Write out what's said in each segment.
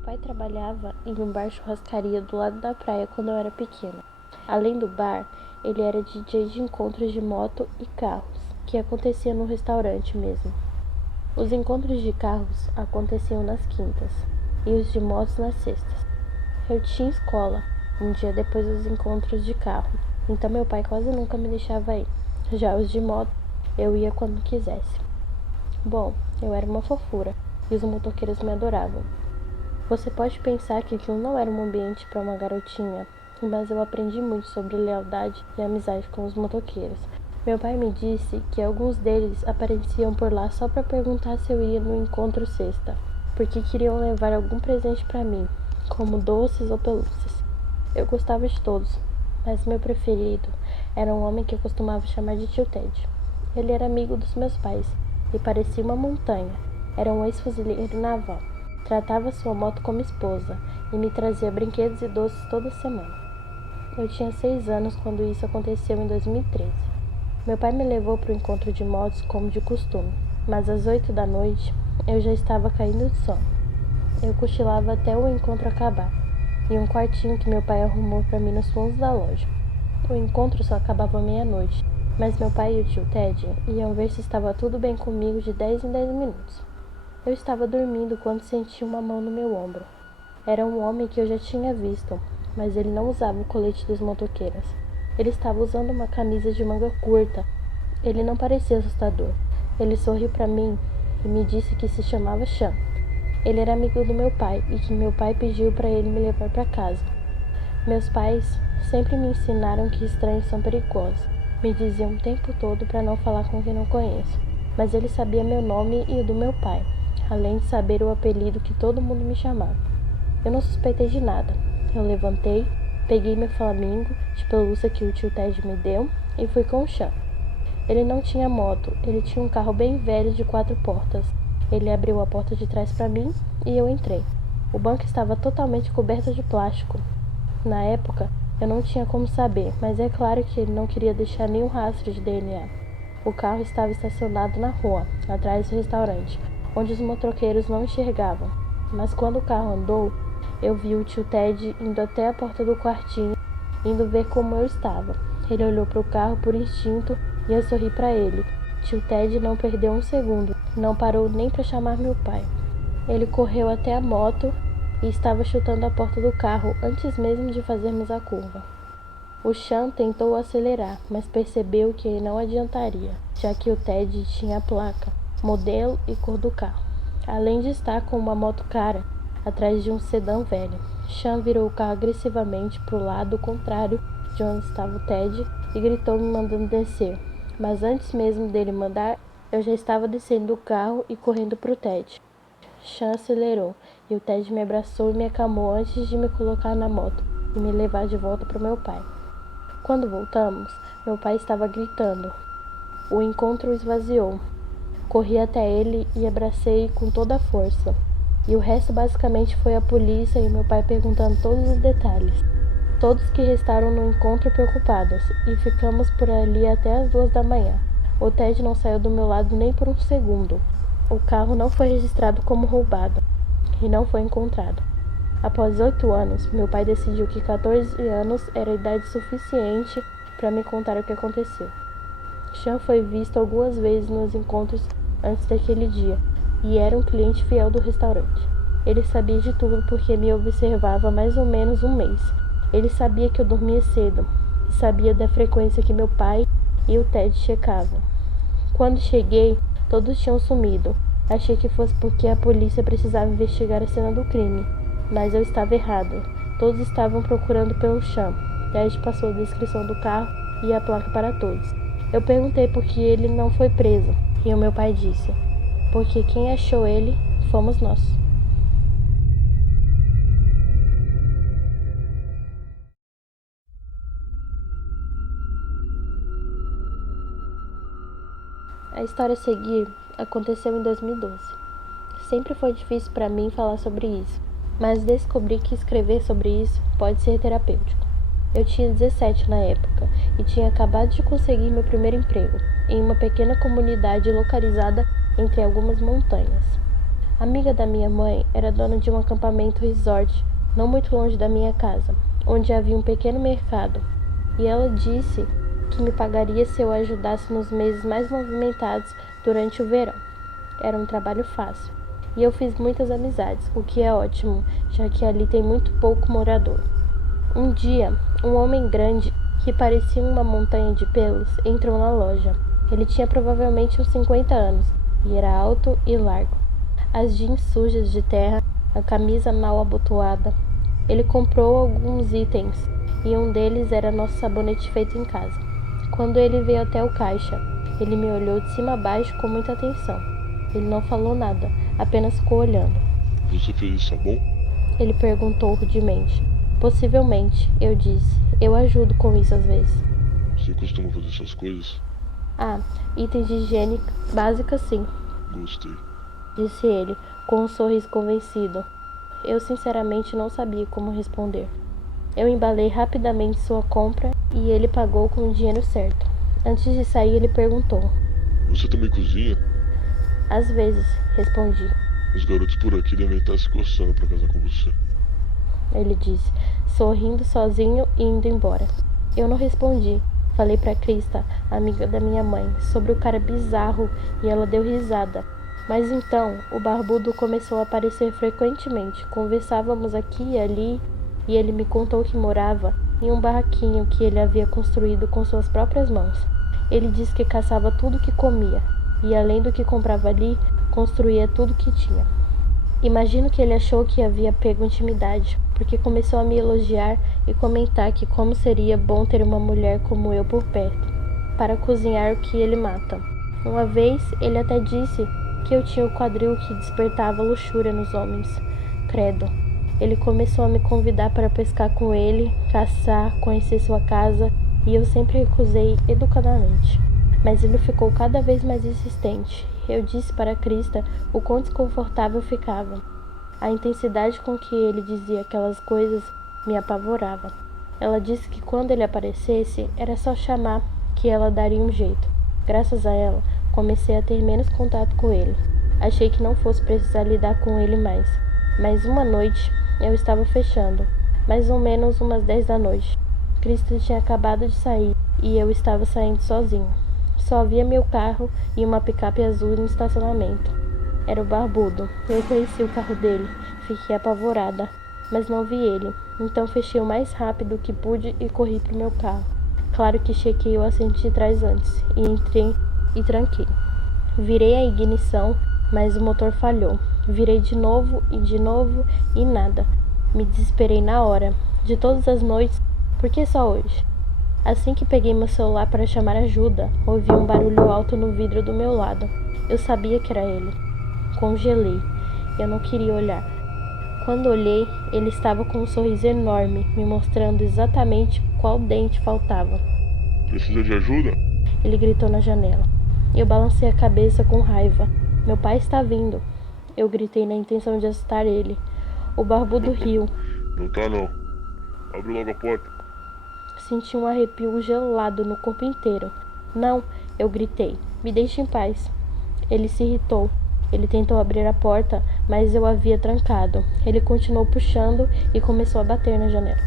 Meu pai trabalhava em um bar churrascaria do lado da praia quando eu era pequena. Além do bar, ele era DJ de encontros de moto e carros, que acontecia no restaurante mesmo. Os encontros de carros aconteciam nas quintas e os de motos nas sextas. Eu tinha escola um dia depois dos encontros de carro, então meu pai quase nunca me deixava ir. Já os de moto, eu ia quando quisesse. Bom, eu era uma fofura e os motoqueiros me adoravam. Você pode pensar que aquilo não era um ambiente para uma garotinha, mas eu aprendi muito sobre lealdade e amizade com os motoqueiros. Meu pai me disse que alguns deles apareciam por lá só para perguntar se eu ia no encontro sexta, porque queriam levar algum presente para mim, como doces ou pelúcias. Eu gostava de todos, mas meu preferido era um homem que eu costumava chamar de tio Ted. Ele era amigo dos meus pais e parecia uma montanha. Era um ex-fuzileiro naval. Tratava sua moto como esposa e me trazia brinquedos e doces toda semana. Eu tinha 6 anos quando isso aconteceu em 2013. Meu pai me levou para o encontro de motos como de costume, mas às 8 da noite eu já estava caindo de sono. Eu cochilava até o encontro acabar, em um quartinho que meu pai arrumou para mim nos fundos da loja. O encontro só acabava à meia-noite, mas meu pai e o tio Ted iam ver se estava tudo bem comigo de 10 em 10 minutos. Eu estava dormindo quando senti uma mão no meu ombro. Era um homem que eu já tinha visto, mas ele não usava o colete dos motoqueiros. Ele estava usando uma camisa de manga curta. Ele não parecia assustador. Ele sorriu para mim e me disse que se chamava Sean. Ele era amigo do meu pai e que meu pai pediu para ele me levar para casa. Meus pais sempre me ensinaram que estranhos são perigosos. Me diziam o tempo todo para não falar com quem não conheço, mas ele sabia meu nome e o do meu pai, além de saber o apelido que todo mundo me chamava. Eu não suspeitei de nada. Eu levantei, peguei meu flamingo de pelúcia que o tio Ted me deu e fui com o Sean. Ele não tinha moto, ele tinha um carro bem velho de 4 portas. Ele abriu a porta de trás para mim e eu entrei. O banco estava totalmente coberto de plástico. Na época, eu não tinha como saber, mas é claro que ele não queria deixar nenhum rastro de DNA. O carro estava estacionado na rua, atrás do restaurante, onde os motoqueiros não enxergavam. Mas quando o carro andou, eu vi o tio Ted indo até a porta do quartinho, indo ver como eu estava. Ele olhou para o carro por instinto e eu sorri para ele. Tio Ted não perdeu um segundo, não parou nem para chamar meu pai. Ele correu até a moto e estava chutando a porta do carro antes mesmo de fazermos a curva. O Sean tentou acelerar, mas percebeu que não adiantaria, já que o Ted tinha a placa, modelo e cor do carro, além de estar com uma moto cara atrás de um sedã velho. Sean virou o carro agressivamente para o lado contrário de onde estava o Ted e gritou me mandando descer. Mas antes mesmo dele mandar, eu já estava descendo do carro e correndo para o Ted. Sean acelerou e o Ted me abraçou e me acalmou antes de me colocar na moto e me levar de volta para o meu pai. Quando voltamos, meu pai estava gritando. O encontro esvaziou. Corri até ele e abracei com toda a força. E o resto basicamente foi a polícia e meu pai perguntando todos os detalhes. Todos que restaram no encontro preocupados, e ficamos por ali até as 2 da manhã. O Ted não saiu do meu lado nem por um segundo. O carro não foi registrado como roubado e não foi encontrado. Após 8 anos, meu pai decidiu que 14 anos era idade suficiente para me contar o que aconteceu. Sean foi visto algumas vezes nos encontros antes daquele dia e era um cliente fiel do restaurante. Ele sabia de tudo porque me observava há mais ou menos um mês. Ele sabia que eu dormia cedo e sabia da frequência que meu pai e o Ted checavam. Quando cheguei, todos tinham sumido. Achei que fosse porque a polícia precisava investigar a cena do crime, mas eu estava errado. Todos estavam procurando pelo Sean. Ted passou a descrição do carro e a placa para todos. Eu perguntei por que ele não foi preso, e o meu pai disse: porque quem achou ele fomos nós. A história a seguir aconteceu em 2012. Sempre foi difícil para mim falar sobre isso, mas descobri que escrever sobre isso pode ser terapêutico. Eu tinha 17 na época e tinha acabado de conseguir meu primeiro emprego, em uma pequena comunidade localizada entre algumas montanhas. A amiga da minha mãe era dona de um acampamento resort, não muito longe da minha casa, onde havia um pequeno mercado, e ela disse que me pagaria se eu a ajudasse nos meses mais movimentados durante o verão. Era um trabalho fácil, e eu fiz muitas amizades, o que é ótimo, já que ali tem muito pouco morador. Um dia, um homem grande, que parecia uma montanha de pelos, entrou na loja. Ele tinha provavelmente uns 50 anos, e era alto e largo. As jeans sujas de terra, a camisa mal abotoada. Ele comprou alguns itens, e um deles era nosso sabonete feito em casa. Quando ele veio até o caixa, ele me olhou de cima a baixo com muita atenção. Ele não falou nada, apenas ficou olhando. Você fez esse sabão? Ele perguntou rudemente. Possivelmente, eu disse. Eu ajudo com isso às vezes. Você costuma fazer essas coisas? Ah, itens de higiene básica sim, Gostei. disse ele, com um sorriso convencido. Eu sinceramente não sabia como responder. Eu embalei rapidamente sua compra e ele pagou com o dinheiro certo. Antes de sair, ele perguntou. Você também cozinha? Às vezes, respondi. Os garotos por aqui devem estar se coçando pra casar com você. Ele disse, sorrindo sozinho e indo embora. Eu não respondi. Falei para Krista, amiga da minha mãe, sobre o cara bizarro e ela deu risada. Mas então, o barbudo começou a aparecer frequentemente. Conversávamos aqui e ali e ele me contou que morava em um barraquinho que ele havia construído com suas próprias mãos. Ele disse que caçava tudo que comia e, além do que comprava ali, construía tudo que tinha. Imagino que ele achou que havia pego intimidade, porque começou a me elogiar e comentar que como seria bom ter uma mulher como eu por perto, para cozinhar o que ele mata. Uma vez, ele até disse que eu tinha o quadril que despertava luxúria nos homens. Credo. Ele começou a me convidar para pescar com ele, caçar, conhecer sua casa, e eu sempre recusei educadamente. Mas ele ficou cada vez mais insistente. Eu disse para Krista o quão desconfortável ficava. A intensidade com que ele dizia aquelas coisas me apavorava. Ela disse que quando ele aparecesse, era só chamar que ela daria um jeito. Graças a ela, comecei a ter menos contato com ele. Achei que não fosse precisar lidar com ele mais. Mas uma noite, eu estava fechando, mais ou menos umas 10 da noite. Krista tinha acabado de sair e eu estava saindo sozinho. Só havia meu carro e uma picape azul no estacionamento. Era o barbudo. Eu conheci o carro dele. Fiquei apavorada, mas não vi ele. Então fechei o mais rápido que pude e corri pro meu carro. Claro que chequei o assento de trás antes e entrei e tranquei. Virei a ignição, mas o motor falhou. Virei de novo e nada. Me desesperei na hora. De todas as noites, por que só hoje? Assim que peguei meu celular para chamar ajuda, ouvi um barulho alto no vidro do meu lado. Eu sabia que era ele. Congelei. Eu não queria olhar. Quando olhei, ele estava com um sorriso enorme, me mostrando exatamente qual dente faltava. Precisa de ajuda? Ele gritou na janela. Eu balancei a cabeça com raiva. Meu pai está vindo. Eu gritei na intenção de assustar ele. O barbudo riu. Não tá não. Abre logo a porta. Senti um arrepio gelado no corpo inteiro. Não, eu gritei. Me deixe em paz. Ele se irritou. Ele tentou abrir a porta, mas eu havia trancado. Ele continuou puxando e começou a bater na janela.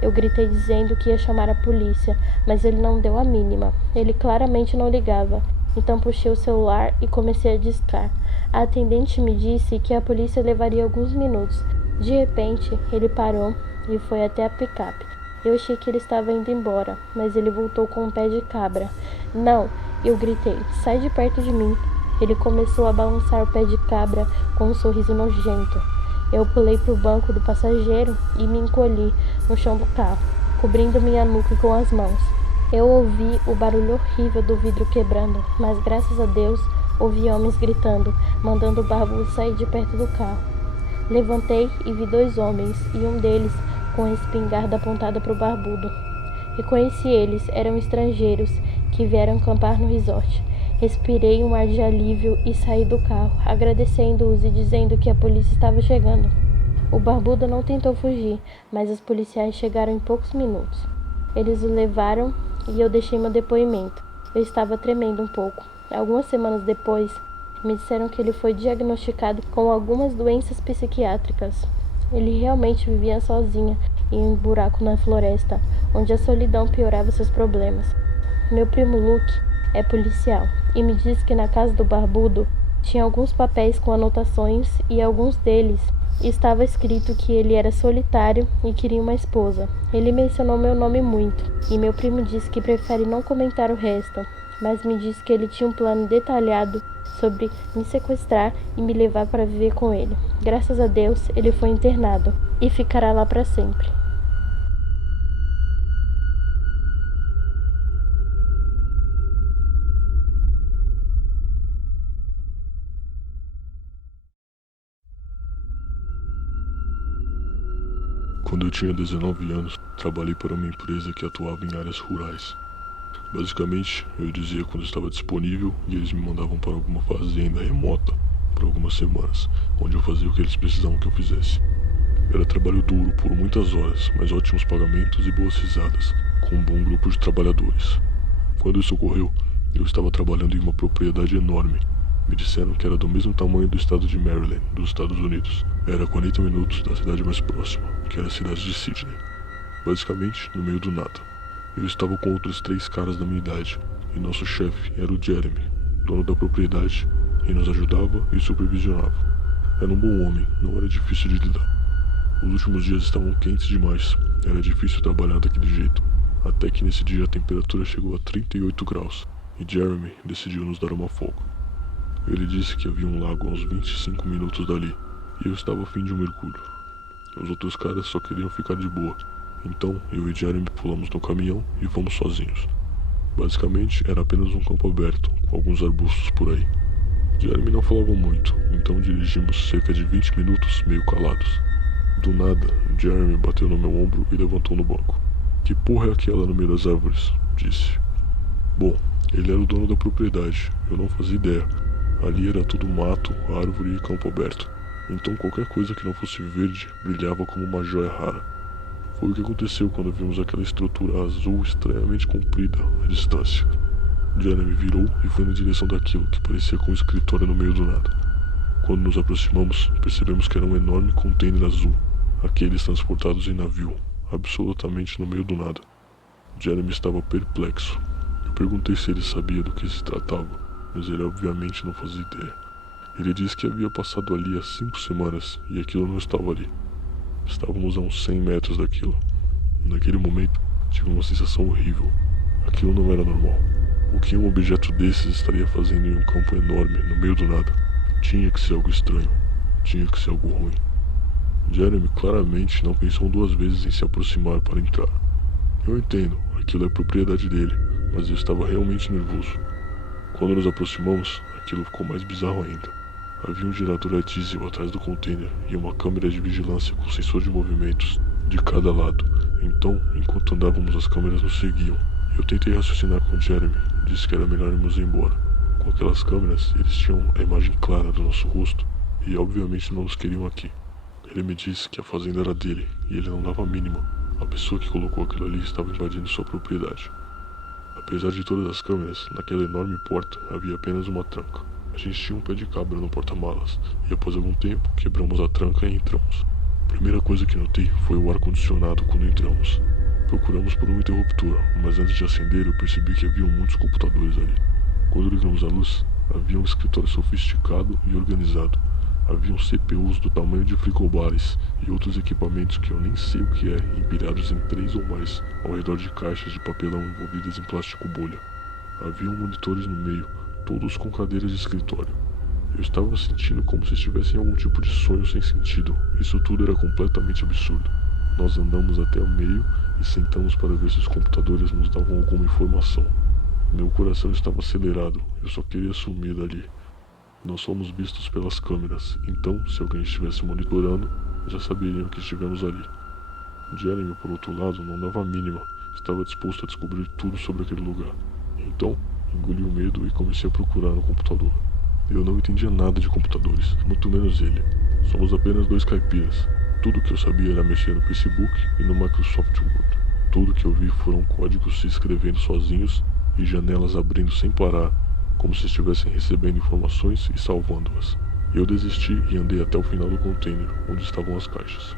Eu gritei dizendo que ia chamar a polícia, mas ele não deu a mínima. Ele claramente não ligava. Então puxei o celular e comecei a discar. A atendente me disse que a polícia levaria alguns minutos. De repente, ele parou e foi até a picape. Eu achei que ele estava indo embora, mas ele voltou com um pé de cabra. Não, eu gritei, sai de perto de mim. Ele começou a balançar o pé de cabra com um sorriso nojento. Eu pulei para o banco do passageiro e me encolhi no chão do carro, cobrindo minha nuca com as mãos. Eu ouvi o barulho horrível do vidro quebrando, mas graças a Deus ouvi homens gritando, mandando o barbudo sair de perto do carro. Levantei e vi 2 homens, e um deles com a espingarda apontada para o barbudo. Reconheci eles, eram estrangeiros que vieram acampar no resort. Respirei um ar de alívio e saí do carro, agradecendo-os e dizendo que a polícia estava chegando. O barbudo não tentou fugir, mas os policiais chegaram em poucos minutos. Eles o levaram e eu deixei meu depoimento. Eu estava tremendo um pouco. Algumas semanas depois, Me disseram que ele foi diagnosticado com algumas doenças psiquiátricas. Ele realmente vivia sozinho em um buraco na floresta, onde a solidão piorava seus problemas. Meu primo Luke é policial e me disse que na casa do barbudo tinha alguns papéis com anotações e alguns deles estava escrito que ele era solitário e queria uma esposa. Ele mencionou meu nome muito e meu primo disse que prefere não comentar o resto, mas me disse que ele tinha um plano detalhado sobre me sequestrar e me levar para viver com ele. Graças a Deus, ele foi internado e ficará lá para sempre. Quando eu tinha 19 anos, trabalhei para uma empresa que atuava em áreas rurais. Basicamente, eu dizia quando estava disponível e eles me mandavam para alguma fazenda remota por algumas semanas, onde eu fazia o que eles precisavam que eu fizesse. Era trabalho duro por muitas horas, mas ótimos pagamentos e boas risadas, com um bom grupo de trabalhadores. Quando isso ocorreu, eu estava trabalhando em uma propriedade enorme. Me disseram que era do mesmo tamanho do estado de Maryland, dos Estados Unidos. Era 40 minutos da cidade mais próxima, que era a cidade de Sydney. Basicamente, no meio do nada. Eu estava com outros 3 caras da minha idade, e nosso chefe era o Jeremy, dono da propriedade, e nos ajudava e supervisionava. Era um bom homem, não era difícil de lidar. Os últimos dias estavam quentes demais, era difícil trabalhar daquele jeito, até que nesse dia a temperatura chegou a 38 graus, e Jeremy decidiu nos dar uma folga. Ele disse que havia um lago a uns 25 minutos dali, e eu estava a fim de um mergulho. Os outros caras só queriam ficar de boa, então eu e Jeremy pulamos no caminhão e fomos sozinhos. Basicamente era apenas um campo aberto, com alguns arbustos por aí. Jeremy não falava muito, então dirigimos cerca de 20 minutos meio calados. Do nada, Jeremy bateu no meu ombro e levantou no banco. "Que porra é aquela no meio das árvores?" disse. Bom, ele era o dono da propriedade, eu não fazia ideia. Ali era tudo mato, árvore e campo aberto, então qualquer coisa que não fosse verde brilhava como uma joia rara. Foi o que aconteceu quando vimos aquela estrutura azul estranhamente comprida à distância. Jeremy virou e foi na direção daquilo que parecia com um escritório no meio do nada. Quando nos aproximamos, percebemos que era um enorme container azul, aqueles transportados em navio, absolutamente no meio do nada. Jeremy estava perplexo. Eu perguntei se ele sabia do que se tratava, mas ele obviamente não fazia ideia. Ele disse que havia passado ali há 5 semanas e aquilo não estava ali. Estávamos a uns 100 metros daquilo. Naquele momento, tive uma sensação horrível. Aquilo não era normal. O que um objeto desses estaria fazendo em um campo enorme, no meio do nada? Tinha que ser algo estranho. Tinha que ser algo ruim. Jeremy claramente não pensou 2 vezes em se aproximar para entrar. Eu entendo, aquilo é propriedade dele, mas eu estava realmente nervoso. Quando nos aproximamos, aquilo ficou mais bizarro ainda. Havia um gerador a diesel atrás do container e uma câmera de vigilância com sensor de movimentos de cada lado. Então, enquanto andávamos, as câmeras nos seguiam. Eu tentei raciocinar com Jeremy, disse que era melhor irmos embora. Com aquelas câmeras, eles tinham a imagem clara do nosso rosto e obviamente não nos queriam aqui. Ele me disse que a fazenda era dele e ele não dava a mínima. A pessoa que colocou aquilo ali estava invadindo sua propriedade. Apesar de todas as câmeras, naquela enorme porta havia apenas uma tranca. A gente tinha um pé de cabra no porta-malas, e após algum tempo, quebramos a tranca e entramos. A primeira coisa que notei foi o ar-condicionado quando entramos. Procuramos por um interruptor, mas antes de acender eu percebi que haviam muitos computadores ali. Quando ligamos a luz, havia um escritório sofisticado e organizado. Haviam CPUs do tamanho de frigobares e outros equipamentos que eu nem sei o que é, empilhados em 3 ou mais, ao redor de caixas de papelão envolvidas em plástico bolha. Haviam monitores no meio, todos com cadeiras de escritório. Eu estava sentindo como se estivesse em algum tipo de sonho sem sentido. Isso tudo era completamente absurdo. Nós andamos até o meio e sentamos para ver se os computadores nos davam alguma informação. Meu coração estava acelerado, eu só queria sumir dali. Nós fomos vistos pelas câmeras, então, se alguém estivesse monitorando, já saberiam que estivemos ali. Jeremy, por outro lado, não dava a mínima, estava disposto a descobrir tudo sobre aquele lugar. Então, engoli o medo e comecei a procurar no computador. Eu não entendia nada de computadores, muito menos ele. Somos apenas 2 caipiras. Tudo que eu sabia era mexer no Facebook e no Microsoft Word. Tudo que eu vi foram códigos se escrevendo sozinhos e janelas abrindo sem parar, como se estivessem recebendo informações e salvando-as. Eu desisti e andei até o final do container, onde estavam as caixas.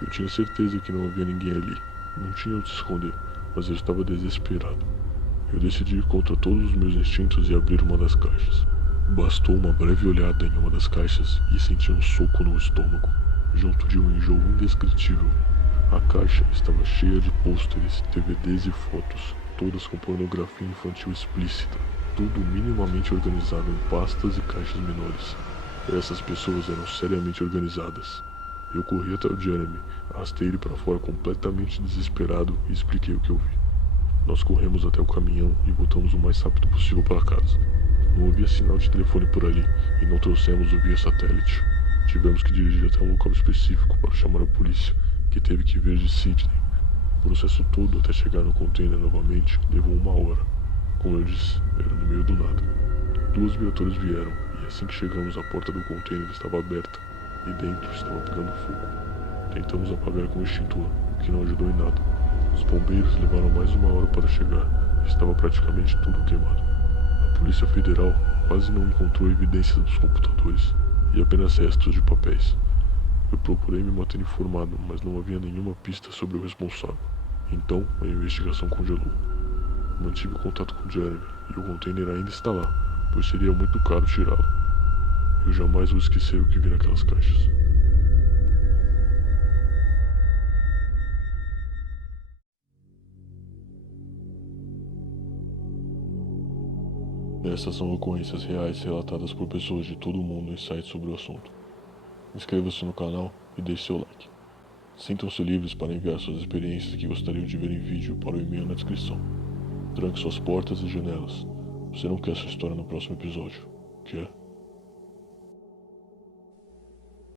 Eu tinha certeza que não havia ninguém ali. Não tinha onde se esconder, mas eu estava desesperado. Eu decidi ir contra todos os meus instintos e abrir uma das caixas. Bastou uma breve olhada em uma das caixas e senti um soco no estômago, junto de um enjoo indescritível. A caixa estava cheia de pôsteres, DVDs e fotos, todas com pornografia infantil explícita, tudo minimamente organizado em pastas e caixas menores. Essas pessoas eram seriamente organizadas. Eu corri até o Jeremy, arrastei ele para fora completamente desesperado e expliquei o que eu vi. Nós corremos até o caminhão e voltamos o mais rápido possível para casa. Não havia sinal de telefone por ali e não trouxemos o via satélite. Tivemos que dirigir até um local específico para chamar a polícia, que teve que vir de Sydney. O processo todo até chegar no container novamente levou 1 hora. Como eu disse, era no meio do nada. 2 viaturas vieram e assim que chegamos a porta do container estava aberta e dentro estava pegando fogo. Tentamos apagar com o extintor, o que não ajudou em nada. Os bombeiros levaram mais 1 hora para chegar e estava praticamente tudo queimado. A Polícia Federal quase não encontrou evidências dos computadores e apenas restos de papéis. Eu procurei me manter informado, mas não havia nenhuma pista sobre o responsável. Então a investigação congelou. Mantive contato com Jeremy e o container ainda está lá, pois seria muito caro tirá-lo. Eu jamais vou esquecer o que vi naquelas caixas. Essas são ocorrências reais relatadas por pessoas de todo o mundo em sites sobre o assunto. Inscreva-se no canal e deixe seu like. Sintam-se livres para enviar suas experiências que gostariam de ver em vídeo para o e-mail na descrição. Tranque suas portas e janelas. Você não quer sua história no próximo episódio, quer?